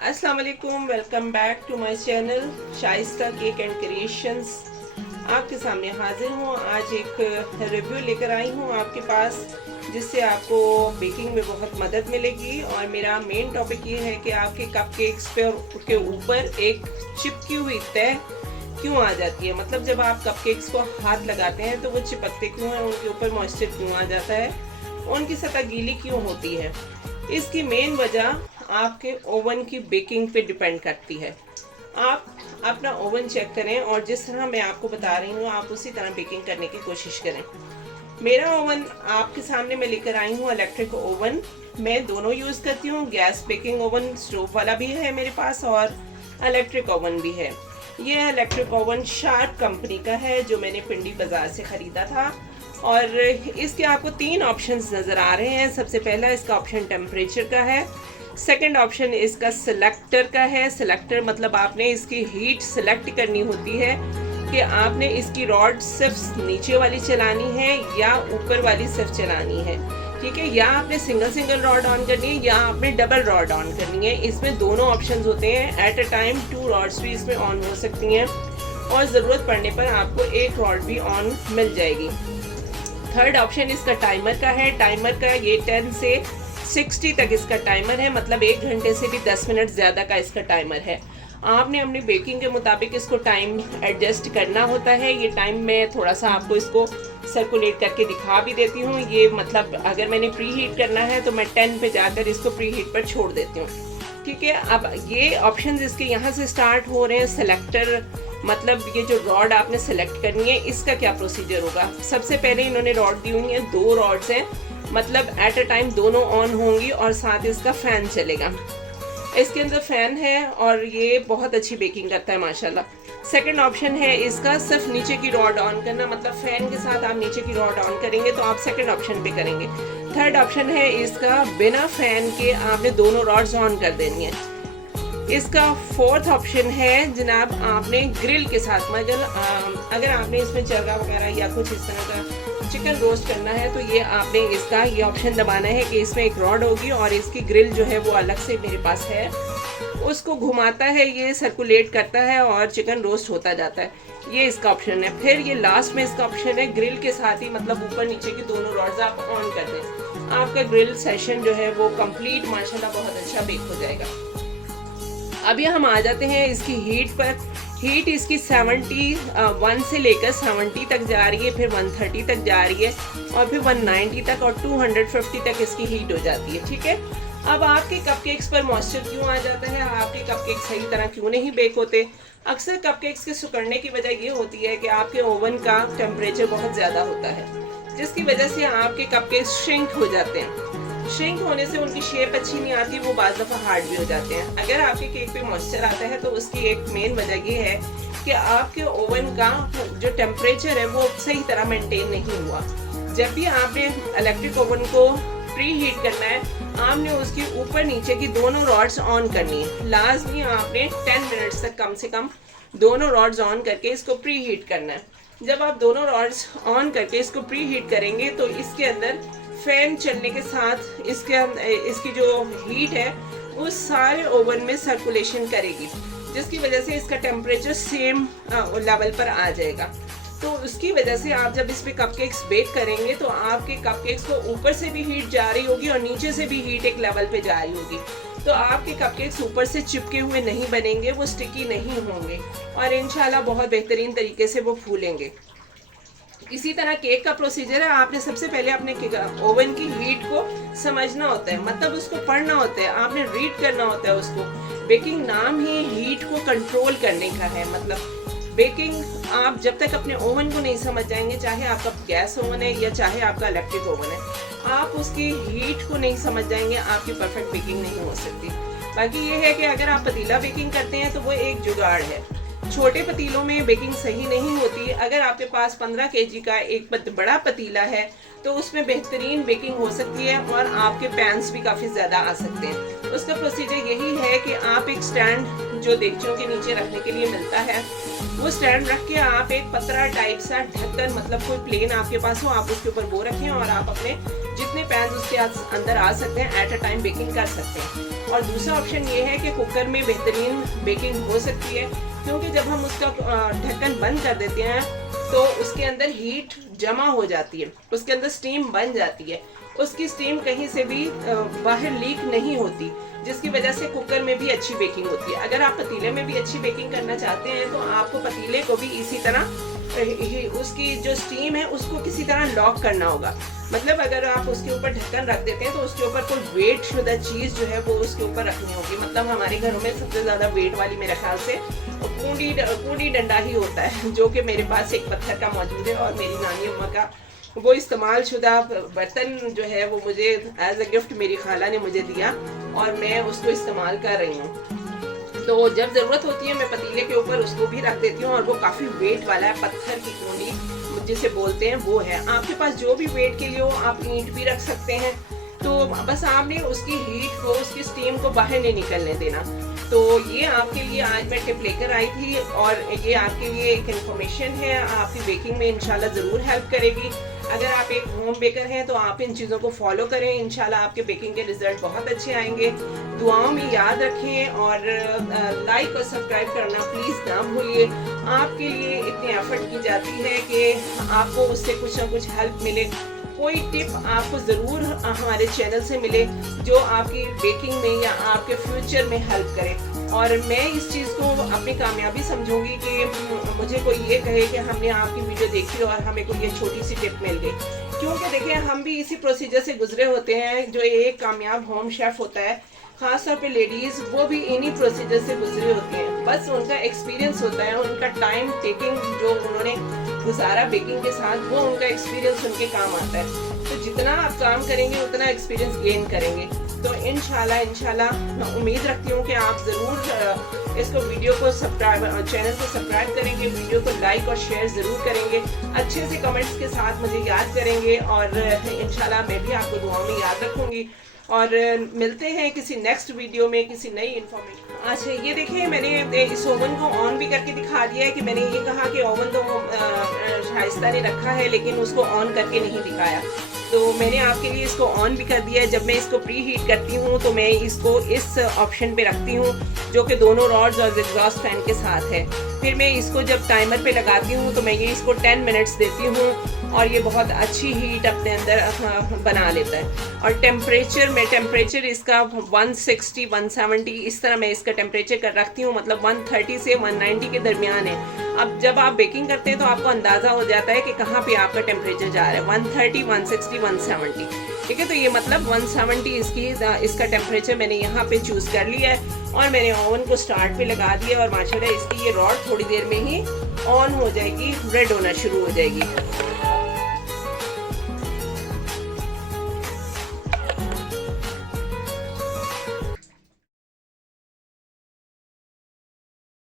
अस्सलाम वालेकुम, welcome back to my channel Shaista cake and creations. आपके सामने हाजिर हूँ। आज एक रिव्यू लेकर आई हूँ आपके पास, जिससे आपको बेकिंग में बहुत मदद मिलेगी। और मेरा मेन टॉपिक ये है कि आपके कपकेक्स पे के ऊपर एक चिपकी हुई तह क्यों आ जाती है। मतलब जब आप कपकेक्स को हाथ लगाते हैं तो वो चिपकते क्यों हैं, उनके ऊपर मॉइस्चर क्यों आ जाता है, उनकी सतह गीली क्यों होती है। इसकी मेन वजह आपके ओवन की बेकिंग पे डिपेंड करती है। आप अपना ओवन चेक करें और जिस तरह मैं आपको बता रही हूँ आप उसी तरह बेकिंग करने की कोशिश करें। मेरा ओवन आपके सामने मैं लेकर आई हूँ, इलेक्ट्रिक ओवन। मैं दोनों यूज़ करती हूँ, गैस बेकिंग ओवन स्टोव वाला भी है मेरे पास और इलेक्ट्रिक ओवन भी है। ये इलेक्ट्रिक ओवन शार्प कंपनी का है, जो मैंने पिंडी बाज़ार से ख़रीदा था। और इसके आपको 3 ऑप्शंस नज़र आ रहे हैं। सबसे पहला इसका ऑप्शन टेम्परेचर का है। सेकंड ऑप्शन इसका सिलेक्टर का है। सिलेक्टर मतलब आपने इसकी हीट सिलेक्ट करनी होती है कि आपने इसकी रॉड सिर्फ नीचे वाली चलानी है या ऊपर वाली सिर्फ चलानी है, ठीक है। या आपने सिंगल रॉड ऑन करनी है या आपने डबल रॉड ऑन करनी है। इसमें दोनों ऑप्शंस होते हैं। एट अ टाइम 2 रॉड्स भी इसमें ऑन हो सकती हैं और ज़रूरत पड़ने पर आपको 1 रॉड भी ऑन मिल जाएगी। थर्ड ऑप्शन इसका टाइमर का है। टाइमर का ये 10 से 60 तक इसका टाइमर है, मतलब 1 घंटे से भी 10 मिनट ज़्यादा का इसका टाइमर है। आपने अपनी बेकिंग के मुताबिक इसको टाइम एडजस्ट करना होता है। ये टाइम मैं थोड़ा सा आपको इसको सर्कुलेट करके दिखा भी देती हूँ। ये मतलब अगर मैंने प्री हीट करना है तो मैं 10 पे जाकर इसको प्री हीट पर छोड़ देती हूँ, ठीक है। अब ये ऑप्शंस इसके यहाँ से स्टार्ट हो रहे हैं। सेलेक्टर मतलब ये जो रॉड आपने सेलेक्ट करनी है, इसका क्या प्रोसीजर होगा। सबसे पहले इन्होंने रॉड दी हुई है, 2 रॉड्स हैं, मतलब एट अ टाइम दोनों ऑन होंगी और साथ इसका फ़ैन चलेगा। इसके अंदर फ़ैन है और ये बहुत अच्छी बेकिंग करता है माशाल्लाह। सेकंड ऑप्शन है इसका सिर्फ नीचे की रॉड ऑन करना, मतलब फ़ैन के साथ आप नीचे की रॉड ऑन करेंगे तो आप सेकंड ऑप्शन पे करेंगे। थर्ड ऑप्शन है इसका बिना फ़ैन के आपने दोनों रॉड्स ऑन कर देनी है। इसका फोर्थ ऑप्शन है जनाब, आपने ग्रिल के साथ मतलब अगर आपने इसमें चरगा वगैरह या कुछ इस तरह का चिकन रोस्ट करना है तो ये आपने इसका ये ऑप्शन दबाना है कि इसमें एक रॉड होगी और इसकी ग्रिल जो है वो अलग से मेरे पास है, उसको घुमाता है, ये सर्कुलेट करता है और चिकन रोस्ट होता जाता है। ये इसका ऑप्शन है। फिर ये लास्ट में इसका ऑप्शन है ग्रिल के साथ ही, मतलब ऊपर नीचे की दोनों रॉड्स आप ऑन कर दें, आपका ग्रिल सेशन जो है वो कंप्लीट माशाल्लाह बहुत अच्छा बेक हो जाएगा। अभी हम आ जाते हैं इसकी हीट पर। हीट इसकी 71 से लेकर 70 तक जा रही है, फिर 130 तक जा रही है और फिर 190 तक और 250 तक इसकी हीट हो जाती है, ठीक है। अब आपके कपकेक्स पर मॉइस्चर क्यों आ जाता है, आपके कपकेक्स सही तरह क्यों नहीं बेक होते। अक्सर कपकेक्स के सिकुड़ने की वजह ये होती है कि आपके ओवन का टेम्परेचर बहुत ज़्यादा होता है, जिसकी वजह से आपके कपकेक्स श्रिंक हो जाते हैं। श्रिंक होने से उनकी शेप अच्छी नहीं आती, वो बाज़ दफ़ा हार्ड भी हो जाते हैं। अगर आपके केक पे मॉइस्चर आता है तो उसकी एक मेन वजह ये है कि आपके ओवन का जो टेम्परेचर है वो सही तरह मेंटेन नहीं हुआ। जब भी आपने इलेक्ट्रिक ओवन को प्री हीट करना है, आपने उसकी ऊपर नीचे की दोनों रॉड्स ऑन करनी है। लाजमी आपने 10 मिनट्स तक कम से कम दोनों रॉड्स ऑन करके इसको प्री हीट करना है। जब आप दोनों रॉड्स ऑन करके इसको प्री हीट करेंगे तो इसके अंदर फैन चलने के साथ इसकी जो हीट है वो सारे ओवन में सर्कुलेशन करेगी, जिसकी वजह से इसका टेम्परेचर सेम लेवल पर आ जाएगा। तो उसकी वजह से आप जब इस पे कपकेक्स बेक करेंगे तो आपके कपकेक्स को ऊपर से भी हीट जा रही होगी और नीचे से भी हीट एक लेवल पे जा रही होगी। तो आपके कपकेक्स ऊपर से चिपके हुए नहीं बनेंगे, वो स्टिकी नहीं होंगे और इंशाल्लाह बहुत बेहतरीन तरीके से वो फूलेंगे। इसी तरह केक का प्रोसीजर है। आपने सबसे पहले अपने ओवन की हीट को समझना होता है, मतलब उसको पढ़ना होता है, आपने रीड करना होता है उसको। बेकिंग नाम ही हीट को कंट्रोल करने का है। मतलब बेकिंग आप जब तक अपने ओवन को नहीं समझ जाएंगे, चाहे आपका गैस ओवन है या चाहे आपका इलेक्ट्रिक ओवन है, आप उसकी हीट को नहीं समझ जाएंगे, आपकी परफेक्ट बेकिंग नहीं हो सकती। बाकी ये है कि अगर आप पतीला बेकिंग करते हैं तो वो एक जुगाड़ है। छोटे पतीलों में बेकिंग सही नहीं होती। अगर आपके पास 15 kg का एक बड़ा पतीला है तो उसमें बेहतरीन बेकिंग हो सकती है और आपके पैन्स भी काफ़ी ज़्यादा आ सकते हैं। उसका प्रोसीजर यही है कि आप एक स्टैंड जो देगचों के नीचे रखने के लिए मिलता है, वो स्टैंड रख के आप एक पतरा टाइप सा ढक्कन, मतलब कोई प्लेन आपके पास हो, आप उसके ऊपर वो रखें और आप अपने जितने पैन उसके अंदर आ सकते हैं एट अ टाइम बेकिंग कर सकते हैं। और दूसरा ऑप्शन ये है कि कुकर में बेहतरीन बेकिंग हो सकती है, क्योंकि जब हम उसका ढक्कन बंद कर देते हैं तो उसके अंदर हीट जमा हो जाती है, उसके अंदर स्टीम बन जाती है, उसकी स्टीम कहीं से भी बाहर लीक नहीं होती, जिसकी वजह से कुकर में भी अच्छी बेकिंग होती है। अगर आप पतीले में भी अच्छी बेकिंग करना चाहते हैं तो आपको पतीले को भी इसी तरह उसकी जो स्टीम है उसको किसी तरह लॉक करना होगा। मतलब अगर आप उसके ऊपर ढक्कन रख देते हैं तो उसके ऊपर कोई वेट शुदा चीज़ जो है वो उसके ऊपर रखनी होगी। मतलब हमारे घरों में सबसे ज़्यादा वेट वाली मेरे ख्याल से कूंडी डंडा ही होता है, जो कि मेरे पास एक पत्थर का मौजूद है और मेरी नानी अम्मा का वो इस्तेमाल शुदा बर्तन जो है वो मुझे एज अ गिफ्ट मेरी खाला ने मुझे दिया और मैं उसको इस्तेमाल कर रही हूँ। तो जब ज़रूरत होती है मैं पतीले के ऊपर उसको भी रख देती हूँ और वो काफ़ी वेट वाला है, पत्थर की कूंडी जिसे बोलते हैं वो है। आपके पास जो भी वेट के लिए हो आप ईंट भी रख सकते हैं। तो बस आपने उसकी हीट को, उसकी स्टीम को बाहर नहीं निकलने देना। तो ये आपके लिए आज मैं टिप लेकर आई थी और ये आपके लिए एक इन्फॉर्मेशन है, आपकी बेकिंग में इंशाल्लाह ज़रूर हेल्प करेगी। अगर आप एक होम बेकर हैं तो आप इन चीज़ों को फॉलो करें, इंशाल्लाह आपके बेकिंग के रिजल्ट बहुत अच्छे आएंगे। दुआओं में याद रखें और लाइक और सब्सक्राइब करना प्लीज़ ना भूलिए। आपके लिए इतनी एफर्ट की जाती है कि आपको उससे कुछ ना कुछ हेल्प मिले, कोई टिप आपको ज़रूर हमारे चैनल से मिले जो आपकी बेकिंग में या आपके फ्यूचर में हेल्प करे। और मैं इस चीज़ को अपनी कामयाबी समझूंगी कि मुझे कोई ये कहे कि हमने आपकी वीडियो देखी और हमें कोई ये छोटी सी टिप मिल गई, क्योंकि देखिए हम भी इसी प्रोसीजर से गुजरे होते हैं। जो एक कामयाब होम शेफ़ होता है, ख़ास तौर पे लेडीज़, वो भी इन्हीं प्रोसीजर से गुजरे होते हैं। बस उनका एक्सपीरियंस होता है, उनका टाइम टेकिंग जो उन्होंने गुजारा बेकिंग के साथ, वो उनका एक्सपीरियंस उनके काम आता है। तो जितना आप काम करेंगे उतना एक्सपीरियंस गेन करेंगे। तो इंशाल्लाह मैं उम्मीद रखती हूँ कि आप ज़रूर इसको वीडियो को चैनल को सब्सक्राइब करेंगे, वीडियो को लाइक और शेयर ज़रूर करेंगे, अच्छे से कमेंट्स के साथ मुझे याद करेंगे और इंशाल्लाह मैं भी आपको दुआओं में याद रखूँगी। और मिलते हैं किसी नेक्स्ट वीडियो में किसी नई इन्फॉर्मेशन। अच्छा ये देखिए, मैंने इस ओवन को ऑन भी करके दिखा दिया है कि मैंने ये कहा कि ओवन तो शाइस्ता ने रखा है लेकिन उसको ऑन करके नहीं दिखाया। तो मैंने आपके लिए इसको ऑन भी कर दिया है। जब मैं इसको प्री हीट करती हूँ तो मैं इसको इस ऑप्शन पे रखती हूँ जो कि दोनों रॉड्स और एग्जॉस्ट फैन के साथ है। फिर मैं इसको जब टाइमर पे लगाती हूँ तो मैं ये इसको 10 मिनट्स देती हूँ और ये बहुत अच्छी हीट अपने अंदर बना लेता है। और टेम्परेचर इसका 160 170 इस तरह मैं इसका टेम्परेचर कर रखती हूँ, मतलब 130 से 190 के दरमियान है। अब जब आप बेकिंग करते हैं तो आपको अंदाज़ा हो जाता है कि कहाँ पे आपका टेम्परेचर जा रहा है, 130 160 170, ठीक है। तो ये मतलब 170 इसका टेम्परेचर मैंने यहाँ पे चूज़ कर लिया है और मैंने ओवन को स्टार्ट पे लगा दिया और माशाल्लाह इसकी ये रॉड थोड़ी देर में ही ऑन हो जाएगी, रेड होना शुरू हो जाएगी।